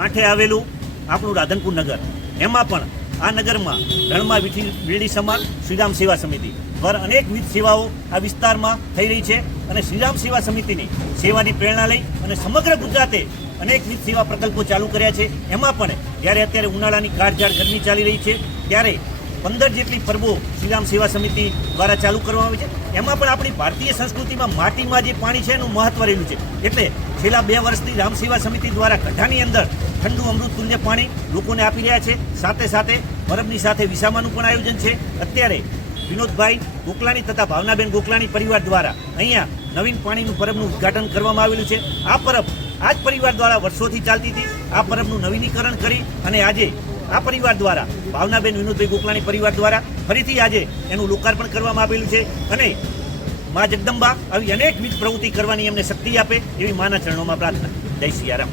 કાંઠે આવેલું આપણું રાધનપુર નગર, એમાં પણ આ નગરમાં રણમાં વીરડી સમાજ શ્રીરામ સેવા સમિતિ દ્વારા અનેકવિધ સેવાઓ આ વિસ્તારમાં થઈ રહી છે અને શ્રીરામ સેવા સમિતિની સેવાની પ્રેરણા લઈ અને સમગ્ર ગુજરાતે અનેકવિધ સેવા પ્રકલ્પો ચાલુ કર્યા છે. એમાં પણ જ્યારે અત્યારે ઉનાળાની કાળઝાળ ગરમી ચાલી રહી છે ત્યારે 15 જેટલી પરબો શ્રીરામ સેવા સમિતિ દ્વારા ચાલુ કરવામાં આવી છે. એમાં પણ આપણી ભારતીય સંસ્કૃતિમાં માટીમાં જે પાણી છે એનું મહત્વ રહેલું છે. એટલે છેલ્લા 2 વર્ષથી રામ સેવા સમિતિ દ્વારા ગઢાની અંદર ઠંડુ અમૃત તુલ્ય પાણી લોકોને આપી રહ્યા છે. સાથે સાથે પરબની સાથે વિસામાનું પણ આયોજન છે. અત્યારે વિનોદભાઈ ગોકલાણી તથા ભાવનાબેન ગોકલાણી પરિવાર દ્વારા અહીંયા નવીન પાણીનું પરબનું ઉદ્ઘાટન કરવામાં આવેલું છે. આ પરબ આ જ પરિવાર દ્વારા વર્ષોથી ચાલતી હતી. આ પરબનું નવીનીકરણ કરી અને આજે આ પરિવાર દ્વારા ભાવનાબેન વિનોદભાઈ ગોકલાણી પરિવાર દ્વારા ફરીથી આજે એનું લોકાર્પણ કરવામાં આવેલું છે. અને મા જગદંબા આવી અનેકવિધ પ્રવૃત્તિ કરવાની એમને શક્તિ આપે એવી માના ચરણોમાં પ્રાર્થના. જય સિયારામ.